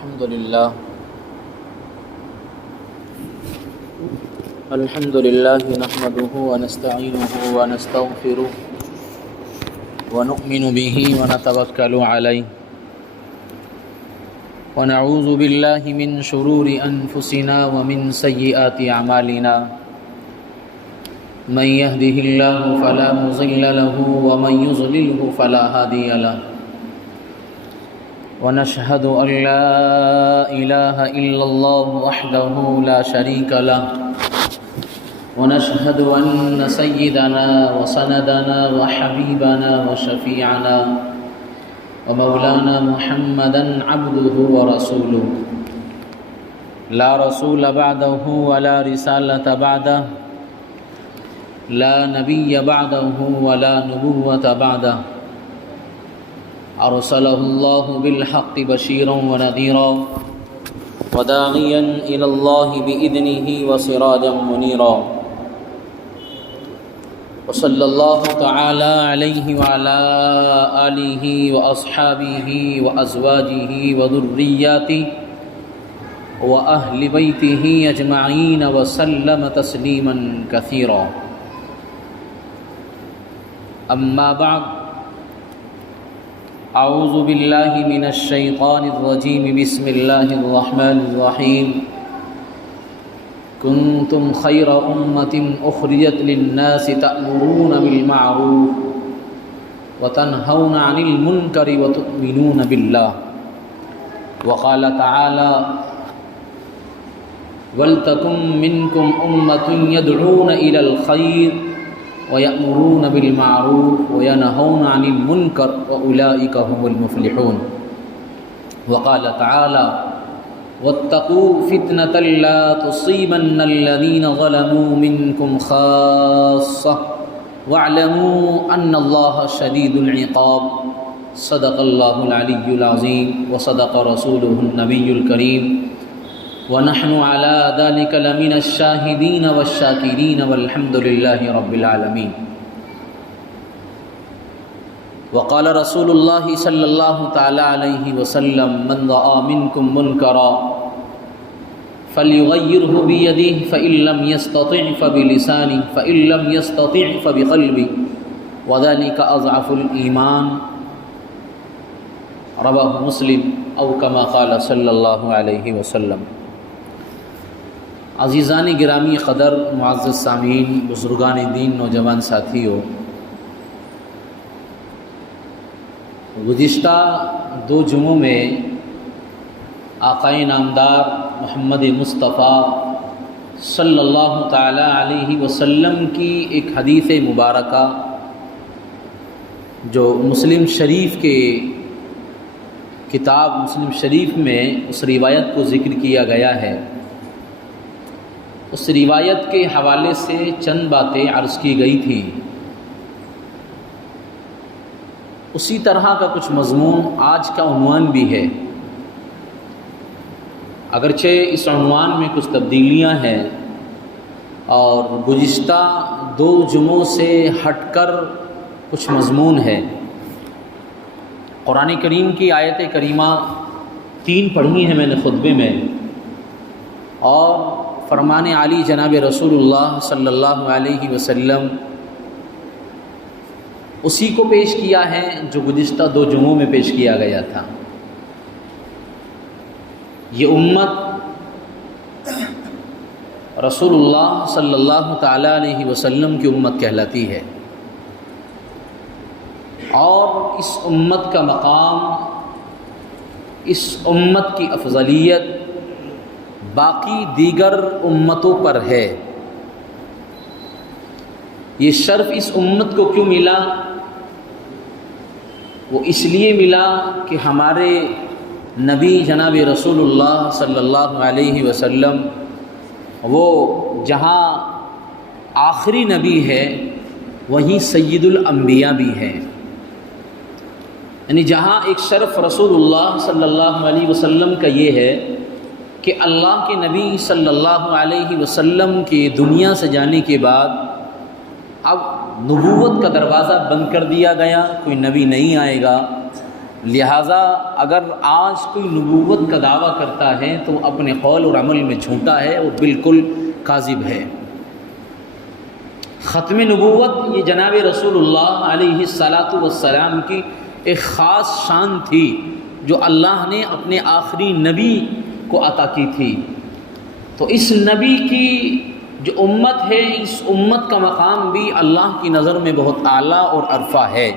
الحمد لله نحمده ونستعينه ونستغفره ونؤمن به ونتوكل عليه ونعوذ بالله من شرور أنفسنا ومن سيئات أعمالنا من يهده الله فلا مضل له ومن يضلله فلا هادي له ونشهد أن لا إله إلا الله وحده لا شريك له ونشهد أن سيدنا وسندنا وحبيبنا وشفيعنا ومولانا محمدا عبده ورسوله لا رسول بعده ولا رسالة بعده لا نبي بعده ولا نبوة بعده أرسله الله بالحق بشيرا ونذيرا وداعيا إلى الله بإذنه وسراجا منيرا وصلى الله تعالى عليه وعلى آله وأصحابه وأزواجه وذرياته وأهل بيته أجمعين وسلم تسليما كثيرا أما بعد أعوذ بالله من الشيطان الرجيم بسم الله الرحمن الرحيم كنتم خير أمة أخرجت للناس تأمرون بالمعروف وتنهون عن المنكر وتؤمنون بالله وقال تعالى ولتكن منكم أمة يدعون إلى الخير ويأمرون بالمعروف وينهون عن المنكر وأولئك هم المفلحون وقال تعالى واتقوا فتنة لا تصيبن الذين ظلموا منكم خاصة واعلموا أن الله شديد العقاب صدق الله العلي العظيم وصدق رسوله النبي الكريم ونحن على ذلك لمن الشاهدين والشاكرين والحمد لله رب العالمين وقال رسول الله صلى الله تعالى عليه وسلم من رأى منكم منكرا فليغيره بيده فإن لم يستطع فبلسانه فإن لم يستطع فبقلبه وذلك أضعف الإيمان رواه مسلم أو كما قال صلى الله عليه وسلم عزیزان گرامی قدر، معزز سامعین، بزرگان دین، نوجوان ساتھیوں، گزشتہ 2 جمعوں میں آقائے نامدار محمد مصطفیٰ صلی اللہ تعالی علیہ وسلم کی ایک حدیث مبارکہ جو مسلم شریف کے کتاب مسلم شریف میں اس روایت کو ذکر کیا گیا ہے، اس روایت کے حوالے سے چند باتیں عرض کی گئی تھی۔ اسی طرح کا کچھ مضمون آج کا عنوان بھی ہے، اگرچہ اس عنوان میں کچھ تبدیلیاں ہیں اور گزشتہ 2 جمعوں سے ہٹ کر کچھ مضمون ہے۔ قرآن کریم کی آیت کریمہ 3 پڑھی ہیں میں نے خطبے میں، اور فرمان علی جناب رسول اللہ صلی اللہ علیہ وسلم اسی کو پیش کیا ہے جو گزشتہ 2 جمعوں میں پیش کیا گیا تھا۔ یہ امت رسول اللہ صلی اللہ تعالی علیہ وسلم کی امت کہلاتی ہے، اور اس امت کا مقام، اس امت کی افضلیت باقی دیگر امتوں پر ہے۔ یہ شرف اس امت کو کیوں ملا؟ وہ اس لیے ملا کہ ہمارے نبی جناب رسول اللہ صلی اللہ علیہ وسلم وہ جہاں آخری نبی ہے وہیں سید الانبیاء بھی ہے، یعنی جہاں ایک شرف رسول اللہ صلی اللہ علیہ وسلم کا یہ ہے کہ اللہ کے نبی صلی اللہ علیہ وسلم کے دنیا سے جانے کے بعد اب نبوت کا دروازہ بند کر دیا گیا، کوئی نبی نہیں آئے گا، لہٰذا اگر آج کوئی نبوت کا دعویٰ کرتا ہے تو وہ اپنے قول اور عمل میں جھوٹا ہے اور بالکل کاذب ہے۔ ختم نبوت یہ جناب رسول اللہ علیہ الصلاۃ والسلام کی ایک خاص شان تھی جو اللہ نے اپنے آخری نبی کو عطا کی تھی۔ تو اس نبی کی جو امت ہے، اس امت کا مقام بھی اللہ کی نظر میں بہت اعلیٰ اور عرفہ ہے،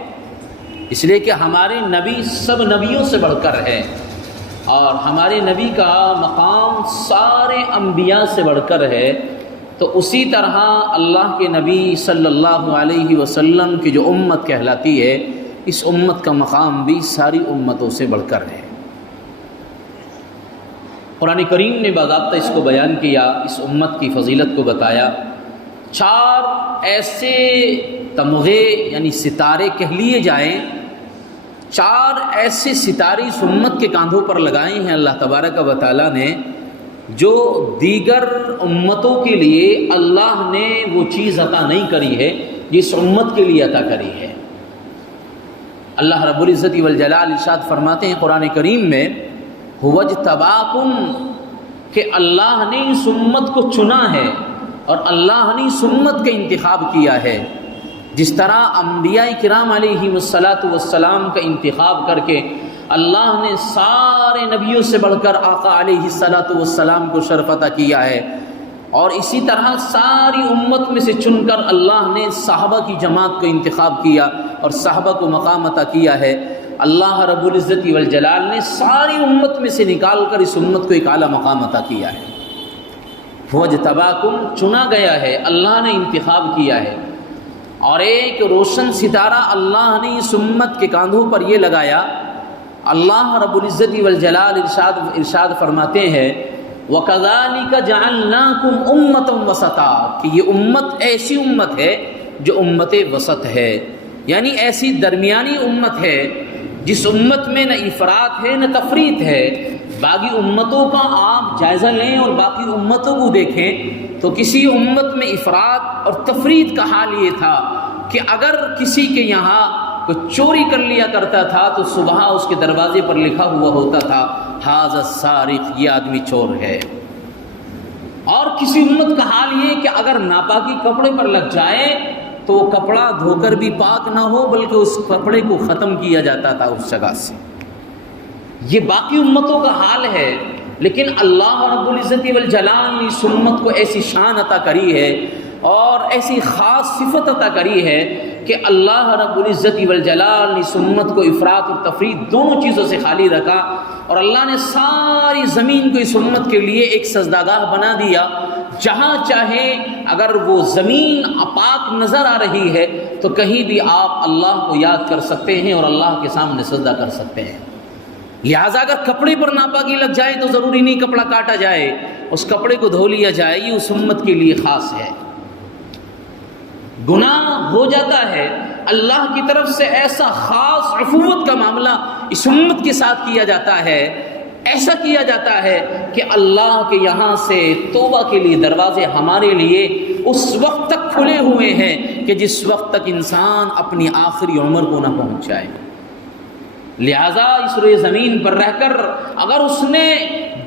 اس لیے کہ ہمارے نبی سب نبیوں سے بڑھ کر ہے، اور ہمارے نبی کا مقام سارے انبیاء سے بڑھ کر ہے۔ تو اسی طرح اللہ کے نبی صلی اللہ علیہ وسلم کی جو امت کہلاتی ہے، اس امت کا مقام بھی ساری امتوں سے بڑھ کر ہے۔ قرآن کریم نے باضابطہ اس کو بیان کیا، اس امت کی فضیلت کو بتایا۔ 4 ایسے تمغے یعنی ستارے کہہ لیے جائیں، 4 ایسے ستارے اس امت کے کاندھوں پر لگائے ہیں اللہ تبارک و تعالیٰ نے، جو دیگر امتوں کے لیے اللہ نے وہ چیز عطا نہیں کری ہے جس امت کے لیے عطا کری ہے۔ اللہ رب العزت والجلال ارشاد فرماتے ہیں قرآن کریم میں، هو اجتباکم، کہ اللہ نے اس امت کو چنا ہے اور اللہ نے اس امت کا انتخاب کیا ہے۔ جس طرح انبیاء کرام علیہ والسلام کا انتخاب کر کے اللہ نے سارے نبیوں سے بڑھ کر آقا علیہ والسلام کو شرف عطا کیا ہے، اور اسی طرح ساری امت میں سے چن کر اللہ نے صحابہ کی جماعت کو انتخاب کیا اور صحابہ کو مقام عطا کیا ہے۔ اللہ رب العزت والجلال نے ساری امت میں سے نکال کر اس امت کو ایک اعلیٰ مقام عطا کیا ہے۔ وَاجْتَبَاكُمْ، چنا گیا ہے، اللہ نے انتخاب کیا ہے، اور ایک روشن ستارہ اللہ نے اس امت کے کاندھوں پر یہ لگایا۔ اللہ رب العزت والجلال ارشاد فرماتے ہیں، وَكَذَلِكَ جَعَلْنَاكُمْ أُمَّةً وَسَطًا، کہ یہ امت ایسی امت ہے جو امت وسط ہے، یعنی ایسی درمیانی امت ہے جس امت میں نہ افراط ہے نہ تفریط ہے۔ باقی امتوں کا آپ جائزہ لیں اور باقی امتوں کو دیکھیں تو کسی امت میں افراط اور تفریط کا حال یہ تھا کہ اگر کسی کے یہاں کوئی چوری کر لیا کرتا تھا تو صبح اس کے دروازے پر لکھا ہوا ہوتا تھا ھذا السارق، یہ آدمی چور ہے۔ اور کسی امت کا حال یہ کہ اگر ناپاکی کپڑے پر لگ جائے تو وہ کپڑا دھو کر بھی پاک نہ ہو بلکہ اس کپڑے کو ختم کیا جاتا تھا اس جگہ سے۔ یہ باقی امتوں کا حال ہے، لیکن اللہ رب العزت والجلال نے اس امت کو ایسی شان عطا کری ہے اور ایسی خاص صفت عطا کری ہے کہ اللہ رب العزت والجلال نے اس امت کو افراط اور تفریط دونوں چیزوں سے خالی رکھا، اور اللہ نے ساری زمین کو اس امت کے لیے ایک سجدہ بنا دیا۔ جہاں چاہے اگر وہ زمین پاک نظر آ رہی ہے تو کہیں بھی آپ اللہ کو یاد کر سکتے ہیں اور اللہ کے سامنے سجدہ کر سکتے ہیں۔ لہٰذا اگر کپڑے پر ناپاکی لگ جائے تو ضروری نہیں کپڑا کاٹا جائے، اس کپڑے کو دھو لیا جائے، یہ اس امت کے لیے خاص ہے۔ گناہ ہو جاتا ہے، اللہ کی طرف سے ایسا خاص عفوت کا معاملہ اس امت کے ساتھ کیا جاتا ہے، ایسا کیا جاتا ہے کہ اللہ کے یہاں سے توبہ کے لیے دروازے ہمارے لیے اس وقت تک کھلے ہوئے ہیں کہ جس وقت تک انسان اپنی آخری عمر کو نہ پہنچ جائے۔ لہٰذا اس روئے زمین پر رہ کر اگر اس نے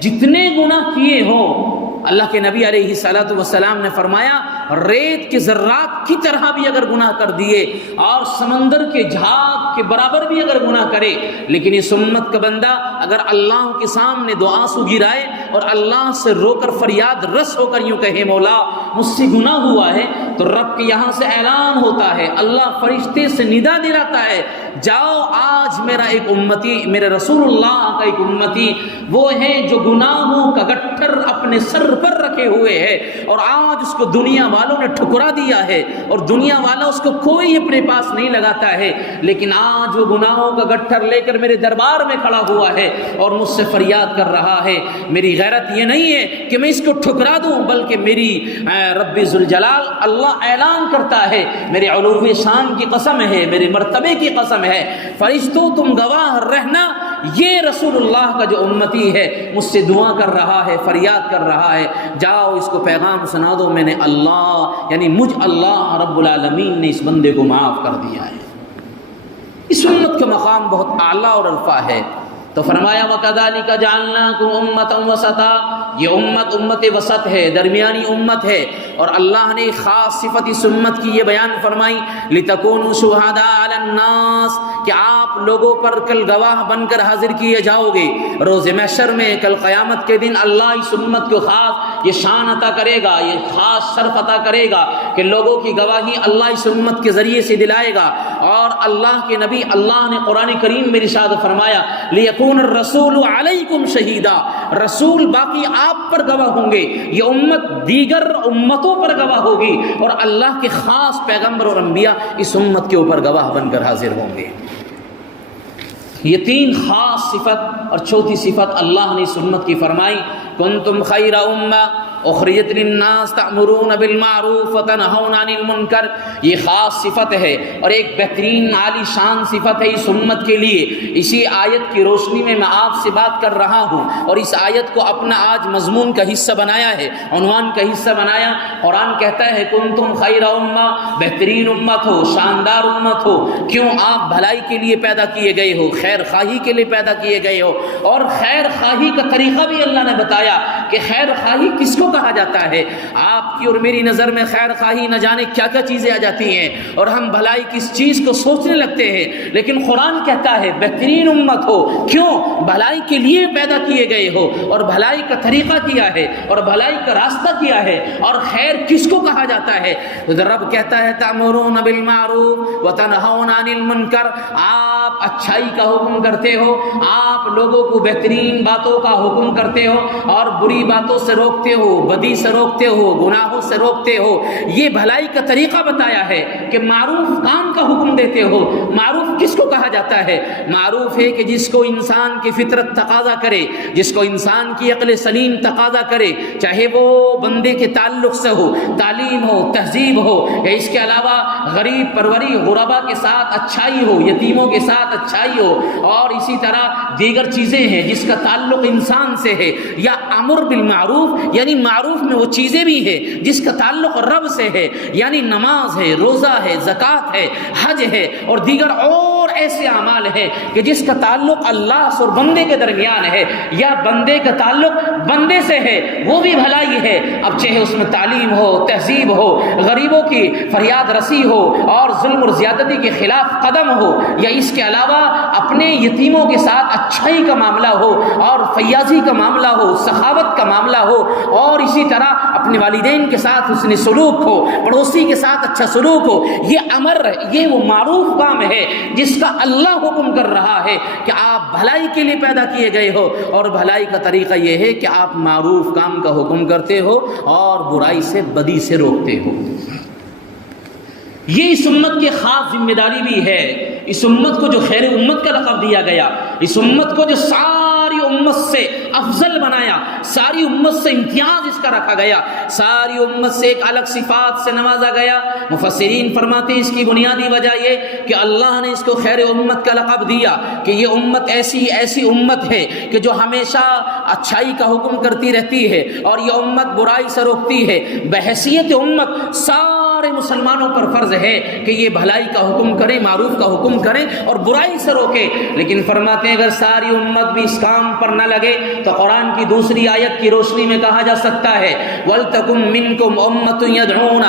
جتنے گناہ کیے ہوں، اللہ کے نبی علیہ الصلوۃ والسلام نے فرمایا ریت کے ذرات کی طرح بھی اگر گناہ کر دیے اور سمندر کے جھاگ کے برابر بھی اگر گناہ کرے، لیکن اس امت کا بندہ اگر اللہ کے سامنے دو آنسو گرائے اور اللہ سے رو کر فریاد رس ہو کر یوں کہے مولا مجھ سے گناہ ہوا ہے، تو رب کے یہاں سے اعلان ہوتا ہے، اللہ فرشتے سے ندا دلاتا ہے، جاؤ آج میرا ایک امتی، میرے رسول اللہ کا ایک امتی وہ ہے جو گناہوں کا گٹھر اپنے سر پر رکھے ہوئے ہے، اور آج اس کو دنیا والوں نے ٹھکرا دیا ہے اور دنیا والا اس کو کوئی اپنے پاس نہیں لگاتا ہے، لیکن آج وہ گناہوں کا گٹھر لے کر میرے دربار میں کھڑا ہوا ہے اور مجھ سے فریاد کر رہا ہے۔ میری غیرت یہ نہیں ہے کہ میں اس کو ٹھکرا دوں، بلکہ میری رب ذوالجلال اللہ اعلان کرتا ہے، میرے علو شان کی قسم ہے، میرے مرتبے کی قسم ہے، فرشتوں تم گواہ رہنا، یہ رسول اللہ کا جو امتی ہے مجھ سے دعا کر رہا ہے، فریاد کر رہا ہے، جاؤ اس کو پیغام سنا دو، میں نے اللہ یعنی مجھ اللہ رب العالمین نے اس بندے کو معاف کر دیا ہے۔ اس امت کا مقام بہت اعلیٰ اور عرفہ ہے۔ تو فرمایا وَكَذَلِكَ جَعَلْنَاكُمْ أُمَّةً وَسَطًا، یہ امت وسط ہے، درمیانی امت ہے۔ اور اللہ نے خاص صفت اس امت کی یہ بیان فرمائی لِتَكُونُوا شُهَدَاءَ عَلَى النَّاسِ، کہ آپ لوگوں پر کل گواہ بن کر حاضر کیے جاؤ گے روز محشر میں۔ کل قیامت کے دن اللہ اس امت کو خاص یہ شان عطا کرے گا، یہ خاص شرف عطا کرے گا کہ لوگوں کی گواہی اللہ اس امت کے ذریعے سے دلائے گا۔ اور اللہ کے نبی اللہ نے قرآن کریم میں ارشاد فرمایا لِيَكُونَ الرَّسُولُ عَلَيْكُمْ شَهِيدًا، رسول باقی آپ پر گواہ ہوں گے، یہ امت دیگر امتوں پر گواہ ہوگی، اور اللہ کے خاص پیغمبر اور انبیاء اس امت کے اوپر گواہ بن کر حاضر ہوں گے۔ یہ تین خاص صفت اور چوتھی صفت اللہ نے اس امت کی فرمائی کنتم خیر امہ اخرجت للناس تأمرون بالمعروف وتنہون عن المنکر، یہ خاص صفت ہے اور ایک بہترین عالی شان صفت ہے اس امت کے لیے۔ اسی آیت کی روشنی میں آپ سے بات کر رہا ہوں اور اس آیت کو اپنا آج مضمون کا حصہ بنایا ہے، عنوان کا حصہ بنایا۔ قرآن کہتا ہے کنتم خیر امہ، بہترین امت ہو، شاندار امت ہو۔ کیوں؟ آپ بھلائی کے لیے پیدا کیے گئے ہو، خیر خواہی کے لیے پیدا کیے گئے ہو، اور خیر خواہی کا طریقہ بھی اللہ نے بتایا کہ خیر خواہی کس کو کہا جاتا ہے۔ آپ کی اور میری نظر میں خیر خواہی نہ جانے کیا کیا چیزیں آ جاتی ہیں، اور ہم بھلائی کس چیز کو سوچنے لگتے ہیں، لیکن قرآن کہتا ہے بہترین امت ہو۔ کیوں؟ بھلائی کے لیے پیدا کیے گئے ہو، اور بھلائی کا طریقہ کیا ہے، اور بھلائی کا راستہ کیا ہے، اور خیر کس کو کہا جاتا ہے۔ رب کہتا ہے تأمرون بالمعروف وتنہون عن المنکر، آپ اچھائی کا حکم کرتے ہو، آپ لوگوں کو بہترین باتوں کا حکم کرتے ہو، اور بری باتوں سے روکتے ہو، بدی سے روکتے ہو، گناہوں سے روکتے ہو۔ یہ بھلائی کا طریقہ بتایا ہے کہ معروف کام کا حکم دیتے ہو۔ معروف کس کو کہا جاتا ہے؟ معروف ہے کہ جس کو انسان کی فطرت تقاضا کرے، جس کو انسان کی عقل سلیم تقاضا کرے، چاہے وہ بندے کے تعلق سے ہو، تعلیم ہو، تہذیب ہو، یا اس کے علاوہ غریب پروری غربا کے ساتھ اچھائی ہو، یتیموں کے ساتھ اچھائی ہو، اور اسی طرح دیگر چیزیں ہیں جس کا تعلق انسان سے ہے، یا امر بالمعروف یعنی معروف میں وہ چیزیں بھی ہیں جس کا تعلق رب سے ہے، یعنی نماز ہے، روزہ ہے، زکوٰۃ ہے، حج ہے، اور دیگر اور ایسے اعمال ہے کہ جس کا تعلق اللہ اور بندے کے درمیان ہے، یا بندے کا تعلق بندے سے ہے، وہ بھی بھلائی ہے۔ اب چاہے اس میں تعلیم ہو، تہذیب ہو، غریبوں کی فریاد رسی ہو، اور ظلم اور زیادتی کے خلاف قدم ہو، یا اس کے علاوہ اپنے یتیموں کے ساتھ اچھائی کا معاملہ ہو، اور فیاضی کا معاملہ ہو، سخاوت کا معاملہ ہو، اور اسی طرح اپنے والدین کے ساتھ حسن سلوک ہو، پڑوسی کے ساتھ اچھا سلوک ہو، یہ امر، یہ وہ معروف کام ہے جس کا اللہ حکم کر رہا ہے کہ آپ بھلائی کے لیے پیدا کیے گئے ہو، اور بھلائی کا طریقہ یہ ہے کہ آپ معروف کام کا حکم کرتے ہو اور برائی سے بدی سے روکتے ہو۔ یہ اس امت کی خاص ذمہ داری بھی ہے۔ اس امت کو جو خیر امت کا لقب دیا گیا، اس امت کو جو ساری امت سے افضل بنایا، ساری امت سے امتیاز اس کا رکھا گیا، ساری امت سے ایک الگ صفات سے نوازا گیا۔ مفسرین فرماتے ہیں اس کی بنیادی وجہ یہ کہ اللہ نے اس کو خیر امت کا لقب دیا کہ یہ امت ایسی امت ہے کہ جو ہمیشہ اچھائی کا حکم کرتی رہتی ہے، اور یہ امت برائی سے روکتی ہے۔ بحیثیت امت سارے مسلمانوں پر فرض ہے کہ یہ بھلائی کا حکم کریں، معروف کا حکم کریں، اور برائی سے روکیں۔ لیکن فرماتے ہیں اگر ساری امت بھی اس کام پر نہ لگے تو قرآن کی دوسری آیت کی روشنی میں کہا جا سکتا ہے وَلْتَكُمْ مِنْكُمْ أُمَّةٌ يَدْعُونَ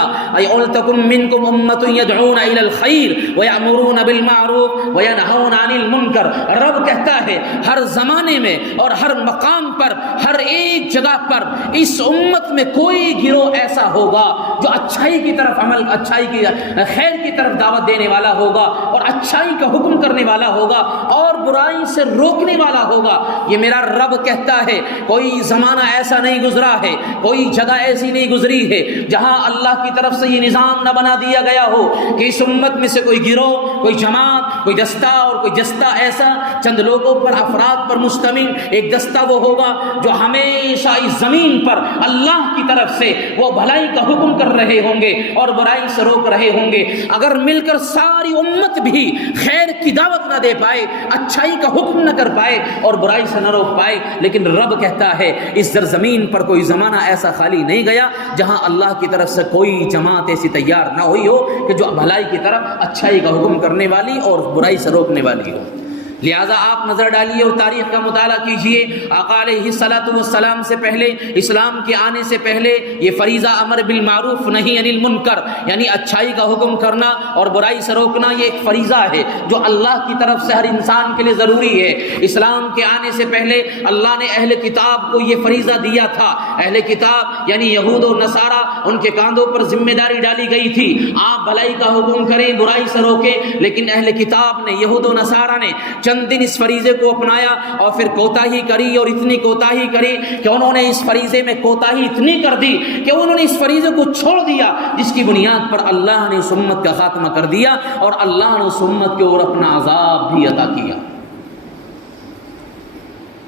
وَلْتَكُمْ مِنْكُمْ أُمَّةٌ يَدْعُونَ إِلَى الْخَيْرِ وَيَأْمُرُونَ بِالْمَعْرُوفِ وَيَنْهَوْنَ عَنِ الْمُنْكَرِ۔ رب کہتا ہے ہر زمانے میں اور ہر مقام پر، ہر ایک جگہ پر اس امت میں کوئی گروہ ایسا ہوگا جو اچھائی کی طرف خیر کی طرف دعوت دینے والا ہوگا، اور اچھائی کا حکم کرنے والا ہوگا، اور برائی سے روکنے والا ہوگا۔ یہ میرا رب کہتا ہے کوئی زمانہ ایسا نہیں گزرا ہے، کوئی جگہ ایسی نہیں گزری ہے جہاں اللہ کی طرف سے یہ نظام نہ بنا دیا گیا ہو کہ اس امت میں سے کوئی گروہ، کوئی جماعت، کوئی دستہ اور کوئی جستہ ایسا چند لوگوں پر، افراد پر مشتمل ایک دستہ وہ ہوگا جو ہمیشہ اس زمین پر اللہ کی طرف سے وہ بھلائی کا حکم کر رہے ہوں گے اور برائی سے روک رہے ہوں گے، اگر مل کر ساری امت بھی خیر کی دعوت نہ دے پائے، اچھائی کا حکم نہ کر پائے اور برائی سے نہ روک پائے، لیکن رب کہتا ہے اس زمین پر کوئی زمانہ ایسا خالی نہیں گیا جہاں اللہ کی طرف سے کوئی جماعت ایسی تیار نہ ہوئی ہو کہ جو بھلائی کی طرف، اچھائی کا حکم کرنے والی اور برائی سے روکنے والی ہو۔ لہٰذا آپ نظر ڈالیے اور تاریخ کا مطالعہ کیجئے، آقا علیہ الصلاۃ والسلام سے پہلے، اسلام کے آنے سے پہلے یہ فریضہ امر بالمعروف نہی عن المنکر، یعنی اچھائی کا حکم کرنا اور برائی سے روکنا، یہ ایک فریضہ ہے جو اللہ کی طرف سے ہر انسان کے لیے ضروری ہے۔ اسلام کے آنے سے پہلے اللہ نے اہل کتاب کو یہ فریضہ دیا تھا، اہل کتاب یعنی یہود و نصارہ، ان کے کاندھوں پر ذمہ داری ڈالی گئی تھی، آپ بھلائی کا حکم کریں، برائی سے روکیں، لیکن اہل کتاب نے، یہود و نصارہ نے چند دن اس فریضے کو اپنایا اور پھر کوتاہی کری، اور اتنی کوتاہی کری کہ انہوں نے اس فریضے میں کوتاہی اتنی کر دی کہ انہوں نے اس فریضے کو چھوڑ دیا، جس کی بنیاد پر اللہ نے اس امت کا خاتمہ کر دیا اور اللہ نے اس امت کے اوپر اپنا عذاب بھی عطا کیا۔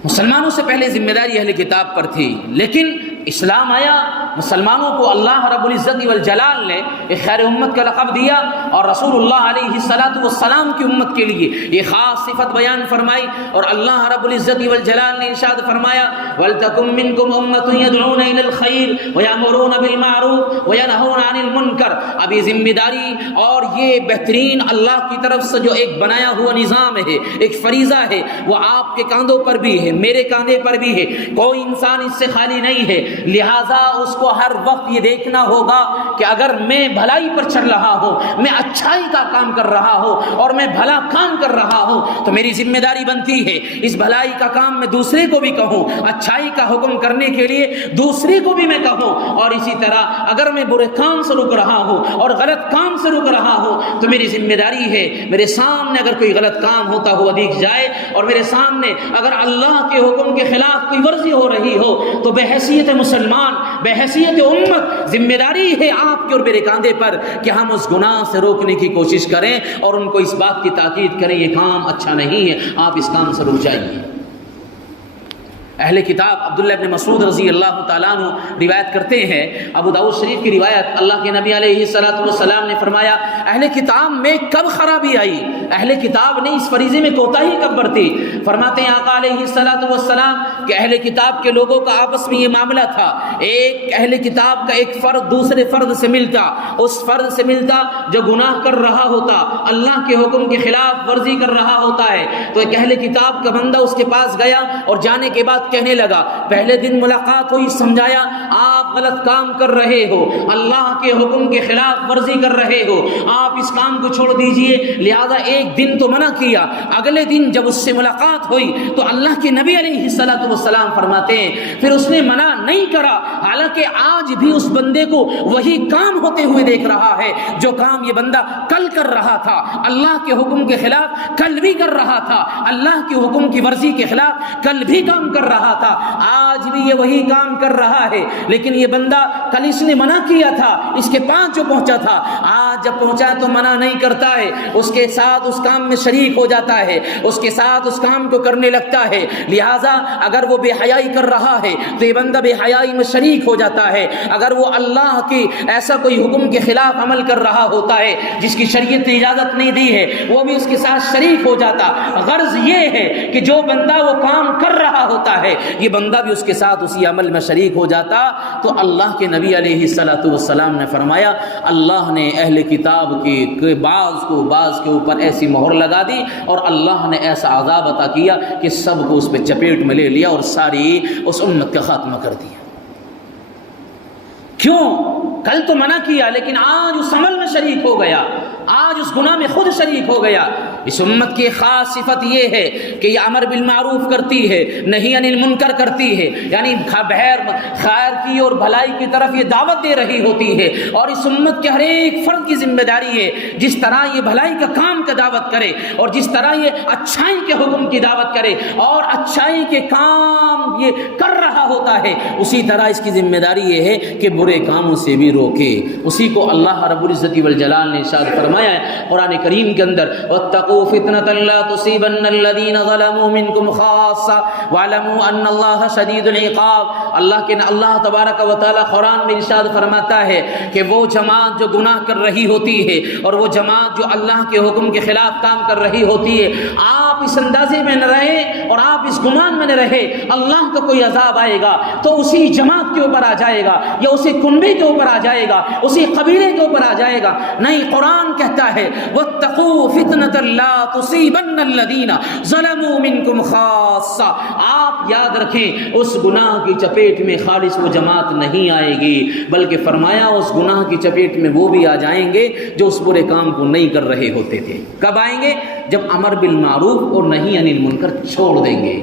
مسلمانوں سے پہلے ذمہ داری اہل کتاب پر تھی، لیکن اسلام آیا، مسلمانوں کو اللہ رب العزت والجلال نے ایک خیر امت کا لقب دیا اور رسول اللہ علیہ الصلاۃ والسلام کی امت کے لیے یہ خاص صفت بیان فرمائی، اور اللہ رب العزت والجلال نے ارشاد فرمایا وَلْتَكُن مِّنكُمْ أُمَّةٌ يَدْعُونَ إِلَى الْخَيْرِ وَيَأْمُرُونَ بِالْمَعْرُوفِ وَيَنْهَوْنَ عَنِ الْمُنكَرِ۔ اب یہ ذمہ داری اور یہ بہترین اللہ کی طرف سے جو ایک بنایا ہوا نظام ہے، ایک فریضہ ہے، وہ آپ کے کاندھوں پر بھی ہے، میرے کاندھے پر بھی ہے، کوئی انسان اس سے خالی نہیں ہے۔ لہٰذا اس کو ہر وقت یہ دیکھنا ہوگا کہ اگر میں بھلائی پر چل رہا ہوں، میں اچھائی کا کام کر رہا ہوں اور میں بھلا کام کر رہا ہوں، تو میری ذمہ داری بنتی ہے اس بھلائی کا کام میں دوسرے کو بھی کہوں، اچھائی کا حکم کرنے کے لیے دوسرے کو بھی میں کہوں، اور اسی طرح اگر میں برے کام سے رک رہا ہوں اور غلط کام سے رک رہا ہوں تو میری ذمہ داری ہے میرے سامنے اگر کوئی غلط کام ہوتا ہوا دکھ جائے اور میرے سامنے اگر اللہ کے حکم کے خلاف کوئی ورزی ہو رہی ہو تو بحیثیت مسلمان، بحیثیت امت، ذمہ داری ہے آپ کے اور میرے کاندھے پر کہ ہم اس گناہ سے روکنے کی کوشش کریں اور ان کو اس بات کی تاکید کریں یہ کام اچھا نہیں ہے، آپ اس کام سے رک جائیے۔ اہل کتاب عبداللہ ابن مسعود رضی اللہ تعالیٰ عنہ روایت کرتے ہیں، ابو داؤد شریف کی روایت، اللہ کے نبی علیہ الصلوۃ والسلام نے فرمایا اہل کتاب میں کب خرابی آئی، اہل کتاب نے اس فریضے میں کوتاہی کب برتی؟ فرماتے ہیں آقا علیہ الصلوۃ والسلام کہ اہل کتاب کے لوگوں کا آپس میں یہ معاملہ تھا، ایک اہل کتاب کا ایک فرد دوسرے فرد سے ملتا، اس فرد سے ملتا جو گناہ کر رہا ہوتا، اللہ کے حکم کے خلاف ورزی کر رہا ہوتا ہے، تو ایک اہل کتاب کا بندہ اس کے پاس گیا اور جانے کے بعد کہنے لگا، پہلے دن ملاقات ہوئی، سمجھایا آپ غلط کام کر رہے ہو، اللہ کے حکم کے خلاف ورزی کر رہے ہو، آپ اس کام کو چھوڑ دیجئے، لہذا ایک دن تو منع کیا، اگلے دن جب اس سے ملاقات ہوئی تو اللہ کے نبی علیہ الصلوۃ والسلام فرماتے ہیں پھر اس نے منع نہیں کرا، حالانکہ آج بھی اس بندے کو وہی کام ہوتے ہوئے دیکھ رہا ہے جو کام یہ بندہ کل کر رہا تھا، اللہ کے حکم کے خلاف کل بھی کر رہا تھا، اللہ کے حکم کی ورزی کے خلاف کل بھی کام کر رہا تھا، آج بھی یہ وہی کام کر رہا ہے، لیکن یہ بندہ کل اس نے منع کیا تھا، اس کے پاس جو پہنچا تھا، آج جب پہنچا تو منع نہیں کرتا ہے، اس کے ساتھ اس کام میں شریک ہو جاتا ہے، اس کے ساتھ اس کام کو کرنے لگتا ہے، لہٰذا اگر وہ بے حیائی کر رہا ہے تو یہ بندہ بے حیائی میں شریک ہو جاتا ہے، اگر وہ اللہ کی ایسا کوئی حکم کے خلاف عمل کر رہا ہوتا ہے جس کی شریعت نے اجازت نہیں دی ہے وہ بھی اس کے ساتھ شریک ہو جاتا۔ غرض یہ ہے کہ جو بندہ وہ کام کر رہا ہوتا ہے یہ بندہ بھی اس کے ساتھ اسی عمل میں شریک ہو جاتا، تو اللہ کے نبی علیہ الصلوۃ والسلام نے فرمایا اللہ نے اہل کتاب کے بعض کے اوپر ایسی مہر لگا دی اور اللہ نے ایسا عذاب عطا کیا کہ سب کو اس پہ چپیٹ میں لے لیا اور ساری اس امت کا خاتمہ کر دیا۔ کیوں؟ کل تو منع کیا لیکن آج اس عمل میں شریک ہو گیا، آج اس گناہ میں خود شریک ہو گیا۔ اس امت کی خاص صفت یہ ہے کہ یہ امر بالمعروف کرتی ہے، نہی عن المنکر کرتی ہے، یعنی خیر کی اور بھلائی کی طرف یہ دعوت دے رہی ہوتی ہے، اور اس امت کے ہر ایک فرد کی ذمہ داری ہے جس طرح یہ بھلائی کا کام کا دعوت کرے اور جس طرح یہ اچھائی کے حکم کی دعوت کرے اور اچھائی کے کام یہ کر رہا ہوتا ہے اسی طرح اس کی ذمہ داری یہ ہے کہ برے کاموں سے بھی روکے۔ اسی کو اللہ رب العزت والجلال نے ارشاد فرمایا ہے قرآن کریم کے اندر، وَاتَّقُوا فِتْنَةً لَا تُصِيبَنَّ الَّذِينَ ظَلَمُوا مِنْكُمْ خَاصَّةً وَاعْلَمُوا أَنَّ اللَّهَ شَدِيدُ الْعِقَابِ۔ اللہ تبارک و تعالی قرآن میں ارشاد فرماتا ہے کہ وہ جماعت جو گناہ کر رہی ہوتی ہے اور وہ جماعت جو اللہ کے حکم کے خلاف کام کر رہی ہوتی ہے، آپ اس اندازے میں نہ رہے اور آپ اس گمان میں نہ رہے اللہ کا کوئی عذاب آئے گا تو اسی جماعت کے اوپر آ جائے گا یا اسی کنبے کے اوپر آ جائے گا، اسی قبیلے کے اوپر آ جائے گا۔ نہیں، قرآن کہتا ہے وَاتَّقُوا فِتْنَةً لَا تُصِيبَنَّ الَّذِينَ ظَلَمُوا مِنْكُمْ خَاصَّةً۔ آپ یاد رکھیں اس گناہ کی چپیٹ میں خالص وہ جماعت نہیں آئے گی، بلکہ فرمایا اس گناہ کی چپیٹ میں وہ بھی آ جائیں گے جو اس برے کام کو نہیں کر رہے ہوتے تھے۔ کب آئیں گے؟ جب امر بالمعروف اور نہی عن المنکر چھوڑ دیں گے۔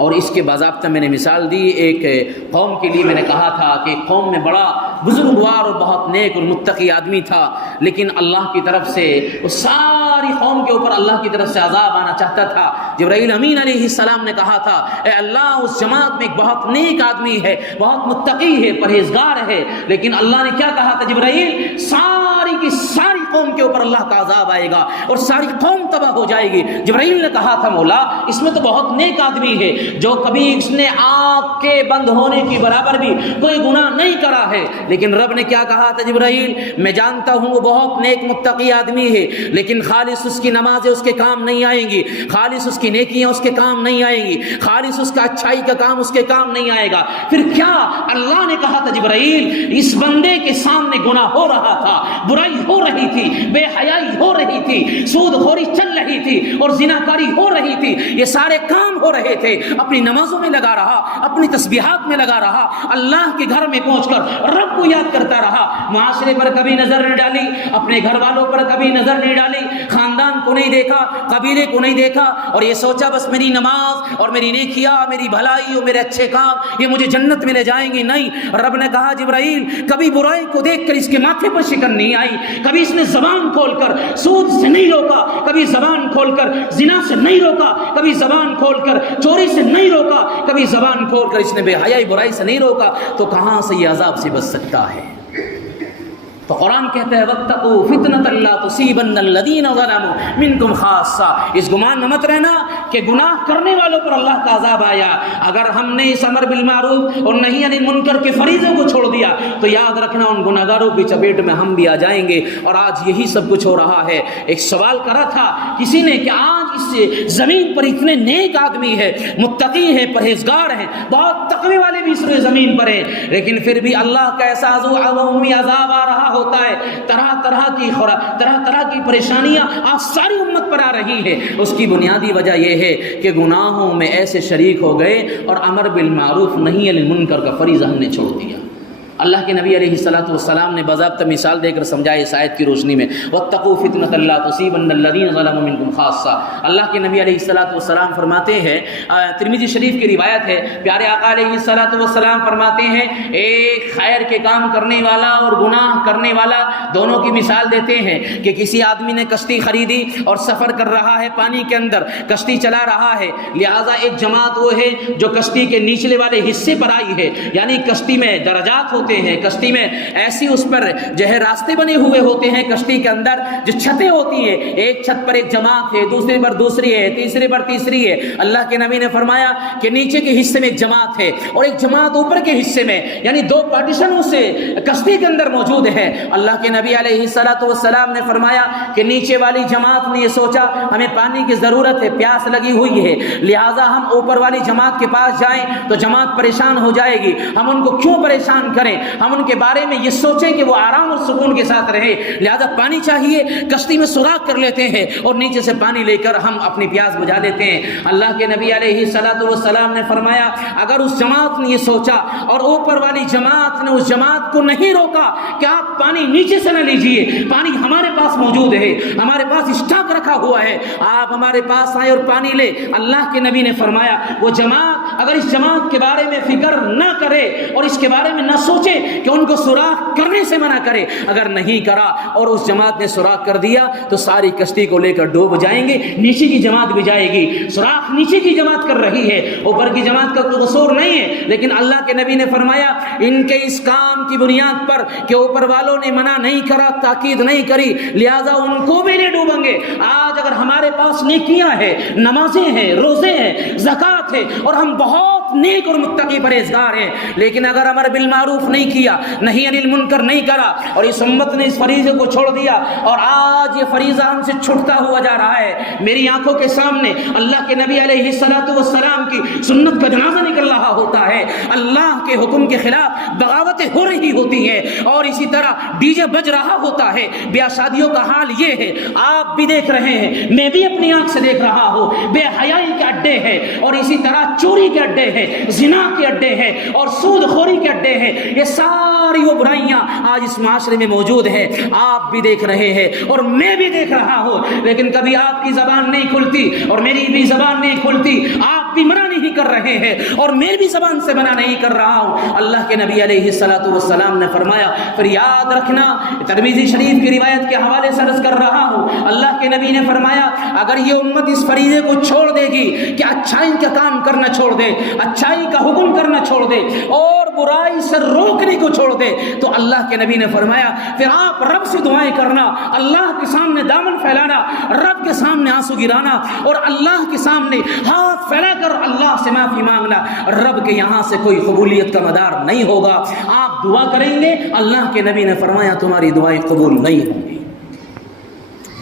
اور اس کے باضابطہ میں نے مثال دی ایک قوم کے لیے، میں نے کہا تھا کہ قوم میں بڑا بزرگوار اور بہت نیک اور متقی آدمی تھا، لیکن اللہ کی طرف سے اس ساری قوم کے اوپر اللہ کی طرف سے عذاب آنا چاہتا تھا۔ جبرائیل امین علیہ السلام نے کہا تھا اے اللہ اس جماعت میں ایک بہت نیک آدمی ہے، بہت متقی ہے، پرہیزگار ہے، لیکن اللہ نے کیا کہا تھا جبرائیل؟ ساری کی ساری قوم کے اوپر اللہ کا عذاب آئے گا اور ساری قوم تباہ ہو جائے گی۔ جبرائیل نے کہا تھا مولا اس میں تو بہت نیک آدمی ہے جو کبھی اس نے آنکھ کے بند ہونے کی برابر بھی کوئی گناہ نہیں کرا ہے، لیکن رب نے کیا کہا تھا جبرائیل؟ میں جانتا ہوں وہ بہت نیک متقی آدمی ہے، لیکن خالص اس کی نمازیں اس کے کام نہیں آئیں گی، خالص اس کی نیکیاں اس کے کام نہیں آئیں گی، خالص اس کا اچھائی کا کام اس کے کام نہیں آئے گا۔ پھر کیا اللہ نے کہا تھا جبرائیل اس بندے کے سامنے گناہ ہو رہا تھا، برائی ہو رہی تھی، بے حیائی ہو رہی تھی، سود خوری چل رہی تھی اور زناکاری ہو رہی تھی، یہ سارے کام ہو رہے تھے، اپنی نمازوں میں لگا رہا، اپنی تسبیحات میں لگا رہا، اللہ کے گھر میں پہنچ کر رب کو یاد کرتا رہا، معاشرے پر کبھی نظر نہیں ڈالی، اپنے گھر والوں پر کبھی نظر نہیں ڈالی، خاندان کو نہیں دیکھا، قبیلے کو نہیں دیکھا، اور یہ سوچا بس میری نماز اور میری نیکیاں، میری بھلائی اور میرے اچھے کام یہ مجھے جنت میں لے جائیں گے۔ نہیں، رب نے کہا جبرائیل کبھی برائی کو دیکھ کر اس کے ماتھے پر شکن نہیں آئی، کبھی اس نے زبان کھول کر سود سے نہیں روکا، کبھی زبان کھول کر زنا سے نہیں روکا، کبھی زبان کھول کر چوری سے نہیں روکا، کبھی زبان کھول کر اس نے بے حیائی برائی سے نہیں روکا، تو کہاں سے یہ عذاب سے بچ سکتا ہے؟ تو قرآن کہتا ہے وَاتَّقُوا فِتْنَةً لَا تُصِيبَنَّ الَّذِينَ ظَلَمُوا مِنْكُمْ خَاصَّةً۔ اس گمان میں مت رہنا کہ گناہ کرنے والوں پر اللہ کا عذاب آیا۔ اگر ہم نے اس امر بالمعروف اور نہی عن المنکر کے فریضے کو چھوڑ دیا تو یاد رکھنا ان گناہگاروں کی چپیٹ میں ہم بھی آ جائیں گے، اور آج یہی سب کچھ ہو رہا ہے۔ ایک سوال کرا تھا کسی نے کہ آج اس زمین پر اتنے نیک آدمی ہے، متقی ہیں، پرہیزگار ہیں، بہت تقوی والے بھی اس زمین پر ہیں، لیکن پھر بھی اللہ کا ایسا عمومی عذاب آ رہا ہوتا ہے، طرح طرح کی پریشانیاں آج ساری امت پر آ رہی ہے۔ اس کی بنیادی وجہ یہ ہے کہ گناہوں میں ایسے شریک ہو گئے اور امر بالمعروف نہی عن المنکر کا فریضہ ہم نے چھوڑ دیا۔ اللہ کے نبی علیہ السلام نے باضابطہ مثال دے کر سمجھایا اس آیت کی روشنی میں وَاتَّقُوا فِتْنَةً لَا تُصِيبَنَّ الَّذِينَ ظَلَمُوا مِنْكُمْ خَاصَّةً۔ اللہ کے نبی علیہ السلام فرماتے ہیں، ترمذی شریف کی روایت ہے، پیارے آقا علیہ السلام فرماتے ہیں ایک خیر کے کام کرنے والا اور گناہ کرنے والا دونوں کی مثال دیتے ہیں کہ کسی آدمی نے کشتی خریدی اور سفر کر رہا ہے، پانی کے اندر کشتی چلا رہا ہے، لہٰذا ایک جماعت وہ ہے جو کشتی کے نیچلے والے حصے پر آئی ہے، یعنی کشتی میں درجات ہوتے ہیں، کشتی میں ایسی اس پر جو ہے راستے بنے ہوئے ہوتے ہیں، کشتی کے اندر جو چھتیں ہوتی ہیں، ایک چھت پر ایک جماعت ہے، دوسرے پر دوسری ہے، تیسرے پر تیسری ہے۔ اللہ کے نبی نے فرمایا کہ نیچے کے حصے میں ایک جماعت ہے اور ایک جماعت اوپر کے حصے میں، یعنی دو پارٹیشنوں سے کشتی کے اندر موجود ہے۔ اللہ کے نبی علیہ السلام نے فرمایا کہ نیچے والی جماعت نے یہ سوچا ہمیں پانی کی ضرورت ہے، پیاس لگی ہوئی ہے، لہٰذا ہم اوپر والی جماعت کے پاس جائیں تو جماعت پریشان ہو جائے گی، ہم ان کو کیوں پریشان کریں، ہم ان کے بارے میں یہ سوچیں کہ وہ آرام اور سکون کے ساتھ رہے، لہذا پانی چاہیے، کشتی میں سوراخ کر لیتے ہیں اور نیچے سے پانی لے کر ہم اپنی پیاس بجھا دیتے ہیں۔ اللہ کے نبی علیہ السلام نے فرمایا اگر اس جماعت نے یہ سوچا اور اوپر والی جماعت نے اس جماعت کو نہیں روکا کہ آپ پانی نیچے سے نہ لیجئے، پانی ہمارے پاس موجود ہے، ہمارے پاس اسٹاک رکھا ہوا ہے، آپ ہمارے پاس آئے اور پانی لے، اللہ کے نبی نے فرمایا وہ جماعت اگر اس جماعت کے بارے میں فکر نہ کرے اور اس کے بارے میں نہ سوچے کہ ان کو سوراخ کرنے سے منع کرے، اگر نہیں کرا اور اس جماعت نے سوراخ کر دیا تو ساری کشتی کو لے کر ڈوب جائیں گے، نیچے کی جماعت بھی جائے گی۔ سوراخ نیچے کی جماعت کر رہی ہے، اوپر کی جماعت کا کوئی قصور نہیں ہے، لیکن اللہ کے نبی نے فرمایا ان کے اس کام کی بنیاد پر کہ اوپر والوں نے منع نہیں کرا، تاکید نہیں کری، لہذا ان کو بھی نہیں ڈوبیں گے۔ آج اگر ہمارے پاس نیکیاں ہیں، نمازیں ہیں، روزے ہیں، زکوٰۃ ہے اور ہم بہت نیک اور متقی پرہیزگار ہیں، لیکن اگر امر بالمعروف نہیں کیا، نہی عن المنکر نہیں کرا اور اس امت نے اس فریضے کو چھوڑ دیا اور آج یہ فریضہ ہم سے چھٹتا ہوا جا رہا ہے، میری آنکھوں کے سامنے اللہ کے نبی علیہ الصلوۃ والسلام کی سنت کا جنازہ نکل رہا ہوتا ہے، اللہ کے حکم کے خلاف بغاوتیں ہو رہی ہوتی ہیں اور اسی طرح ڈی جے بج رہا ہوتا ہے، بیاہ شادیوں کا حال یہ ہے، آپ بھی دیکھ رہے ہیں، میں بھی اپنی آنکھ سے دیکھ رہا ہوں، بے حیائی کے اڈے ہیں اور اسی طرح چوری کے اڈے ہیں، زنا کے اڈے ہیں اور سود خوری کے اڈے ہیں، یہ ساری وہ برائیاں آج اس معاشرے میں موجود ہیں، آپ بھی دیکھ رہے ہیں اور میں بھی دیکھ رہا ہوں، لیکن کبھی آپ کی زبان نہیں کھلتی اور میری بھی زبان نہیں کھلتی، آپ بھی منع نہیں کر رہے ہیں اور میں بھی زبان سے منع نہیں کر رہا ہوں۔ اللہ کے نبی علیہ الصلوۃ والسلام نے فرمایا، پھر یاد رکھنا، ترمذی شریف کی روایت کے حوالے سے عرض کر رہا ہوں، اللہ کے نبی نے فرمایا اگر یہ امت اس فریضے کو چھوڑ دے گی کہ اچھائی کا کام کرنا چھوڑ دے، اچھائی کا حکم کرنا چھوڑ دے اور برائی سے روکنے کو چھوڑ دے، تو اللہ کے نبی نے فرمایا پھر آپ رب سے دعائیں کرنا، اللہ کے سامنے دامن پھیلانا، رب کے سامنے آنسو گرانا اور اللہ کے سامنے ہاتھ پھیلا کر اللہ سے معافی مانگنا، رب کے یہاں سے کوئی قبولیت کا مدار نہیں ہوگا، آپ دعا کریں گے، اللہ کے نبی نے فرمایا تمہاری دعائیں قبول نہیں ہوں گی۔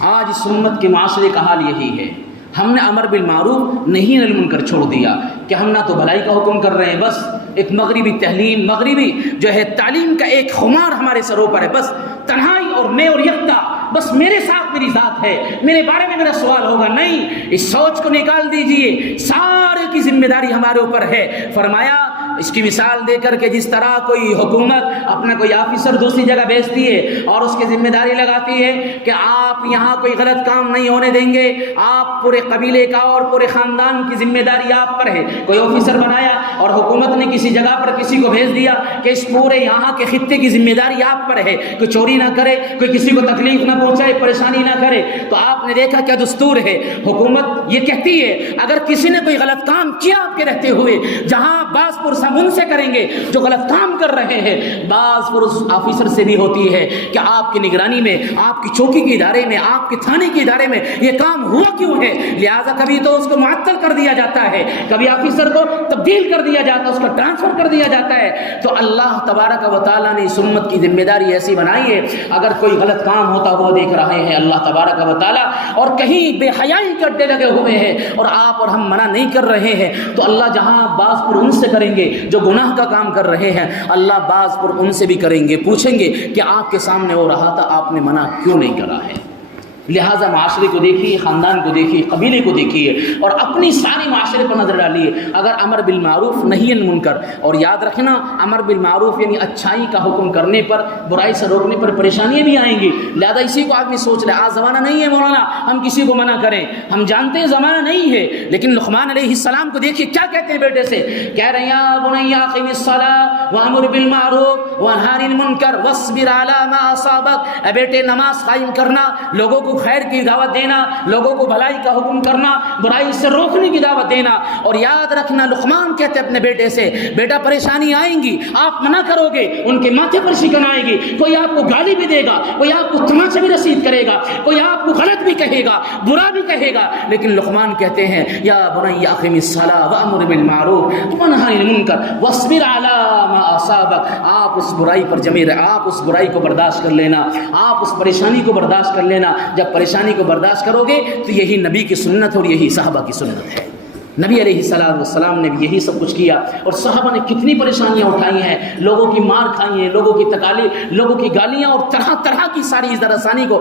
آج اس امت کے معاشرے کا حال یہی ہے، ہم نے امر بالمعروف نہی عن المنکر چھوڑ دیا کہ ہم نہ تو بھلائی کا حکم کر رہے ہیں، بس ایک مغربی تعلیم، مغربی جو ہے تعلیم کا ایک خمار ہمارے سروں پر ہے، بس تنہائی اور میں اور یکتا، بس میرے ساتھ میری ذات ہے، میرے بارے میں میرا سوال ہوگا، نہیں، اس سوچ کو نکال دیجئے، سارے کی ذمہ داری ہمارے اوپر ہے۔ فرمایا اس کی مثال دے کر کہ جس طرح کوئی حکومت اپنا کوئی آفیسر دوسری جگہ بھیجتی ہے اور اس کی ذمہ داری لگاتی ہے کہ آپ یہاں کوئی غلط کام نہیں ہونے دیں گے، آپ پورے قبیلے کا اور پورے خاندان کی ذمہ داری آپ پر ہے، کوئی آفیسر بنایا اور حکومت نے کسی جگہ پر کسی کو بھیج دیا کہ اس پورے یہاں کے خطے کی ذمہ داری آپ پر ہے، کوئی چوری نہ کرے، کوئی کسی کو تکلیف نہ پہنچائے، پریشانی نہ کرے، تو آپ نے دیکھا کیا دستور ہے، حکومت یہ کہتی ہے اگر کسی نے کوئی غلط کام کیا آپ کے رہتے ہوئے، جہاں بعض پرسہ ان سے کریں گے جو غلط کام کر رہے ہیں، بعض پرس آفیسر سے بھی ہوتی ہے کہ آپ کی نگرانی میں، آپ کی چوکی کے ادارے میں، آپ کے تھانے کے ادارے میں یہ کام ہوا کیوں ہے، لہذا کبھی تو اس کو معطل کر دیا جاتا ہے، کبھی آفیسر کو تبدیل کر دیا جاتا ہے، اس کا ٹرانسفر کر دیا جاتا ہے۔ تو اللہ تبارک و تعالیٰ نے اس امت کی ذمہ داری ایسی بنائی ہے، اگر کوئی غلط کام ہوتا ہوا دیکھ رہے ہیں اللہ تبارک و تعالیٰ اور کہیں بے حیائی کے اڈے لگے ہوئے ہیں اور آپ اور ہم منع نہیں کر رہے ہیں، تو اللہ جہاں بعض پر ان سے کریں گے جو گناہ کا کام کر رہے ہیں، اللہ بعض پر ان سے بھی کریں گے، پوچھیں گے کہ آپ کے سامنے ہو رہا تھا آپ نے منع کیوں نہیں کرا ہے۔ لہٰذا معاشرے کو دیکھیے، خاندان کو دیکھیے، قبیلے کو دیکھیے اور اپنی ساری معاشرے پر نظر ڈالیے، اگر امر بالمعروف نہی عن المنکر، اور یاد رکھنا امر بالمعروف یعنی اچھائی کا حکم کرنے پر، برائی سے روکنے پر پریشانیاں بھی آئیں گی، لہذا اسی کو آدمی سوچ لے آج زمانہ نہیں ہے مولانا ہم کسی کو منع کریں، ہم جانتے ہیں زمانہ نہیں ہے، لیکن لقمان علیہ السلام کو دیکھیے کیا کہتے ہیں بیٹے سے، کہہ رہے ہیں یا بنی اقم الصلاۃ وامر بالمعروف وانہا عن المنکر واصبر علی ما اصابک، اے بیٹے نماز قائم کرنا، لوگوں کو خیر کی دعوت دینا، لوگوں کو بھلائی کا حکم کرنا، برائی سے روکنے کی دعوت دینا، اور یاد رکھنا لقمان کہتے اپنے بیٹے سے بیٹا پریشانی آئیں گی، آپ منع کرو گے ان کے ماتھے پر شکن آئے گی، کوئی آپ کو گالی بھی دے گا، کوئی آپ کو تماچے بھی رسید کرے گا، کوئی آپ کو غلط بھی کہے گا، برا بھی کہے گا، لیکن لقمان کہتے ہیں یا بنی اقم الصلاۃ وامر بالمعروف وانہا عن المنکر واصبر علی ما اصابک، آپ اس برائی پر جمے رہے، آپ اس برائی کو برداشت کر لینا، آپ اس پریشانی کو برداشت کر لینا، جب پریشانی کو برداشت کرو گے تو یہی نبی کی سنت اور یہی صحابہ کی سنت ہے۔ نبی علیہ السلام نے بھی یہی سب کچھ کیا اور صحابہ نے کتنی پریشانیاں اٹھائی ہیں، لوگوں کی مار کھائی ہیں، لوگوں کی تکالیف، لوگوں کی گالیاں اور طرح طرح کی ساری عزت رسانی کو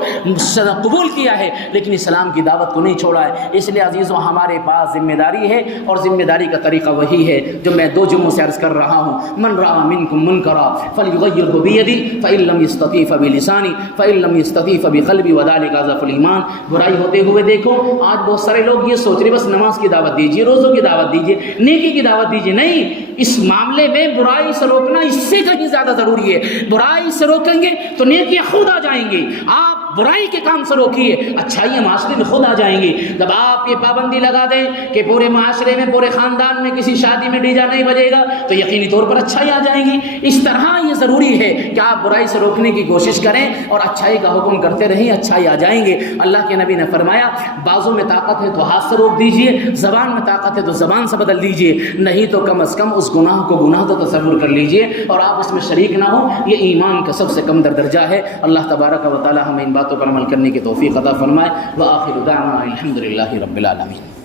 قبول کیا ہے، لیکن اسلام کی دعوت کو نہیں چھوڑا ہے۔ اس لیے عزیزوں ہمارے پاس ذمہ داری ہے اور ذمہ داری کا طریقہ وہی ہے جو میں 2 جمعوں سے عرض کر رہا ہوں، من رأى منکم منکرا فلیغیرہ بیدی فإن لم یستطع فبلسانی فإن لم یستطع فبقلبی وذلک اضعف الایمان، برائی ہوتے ہوئے دیکھو، آج بہت سارے لوگ یہ سوچ رہے بس نماز کی دعوت دیجیے، روزوں کی دعوت دیجیے، نیکی کی دعوت دیجیے، نہیں، اس معاملے میں برائی سے روکنا اس سے کہیں زیادہ ضروری ہے۔ برائی سے روکیں گے تو نیکیاں خود آ جائیں گی۔ آپ برائی کے کام سے روکیے، اچھائیاں معاشرے میں خود آ جائیں گی۔ جب آپ یہ پابندی لگا دیں کہ پورے معاشرے میں، پورے خاندان میں کسی شادی میں ڈی جے نہیں بجے گا، تو یقینی طور پر اچھائی آ جائیں گی۔ اس طرح یہ ضروری ہے کہ آپ برائی سے روکنے کی کوشش کریں اور اچھائی کا حکم کرتے رہیں، اچھائی آ جائیں گے۔ اللہ کے نبی نے فرمایا بازوں میں طاقت ہے تو ہاتھ سے روک دیجئے، زبان میں طاقت ہے تو زبان سے بدل دیجئے، نہیں تو کم از کم اس گناہ کو گناہ تو تصور کر لیجئے اور آپ اس میں شریک نہ ہو۔ یہ ایمان کا سب سے کم درجہ ہے۔ اللہ تبارک و تعالی ہمیں ان باتوں پر عمل کرنے کی توفیق عطا فرمائے۔ وآخر دعوانا الحمد للہ رب العالمین۔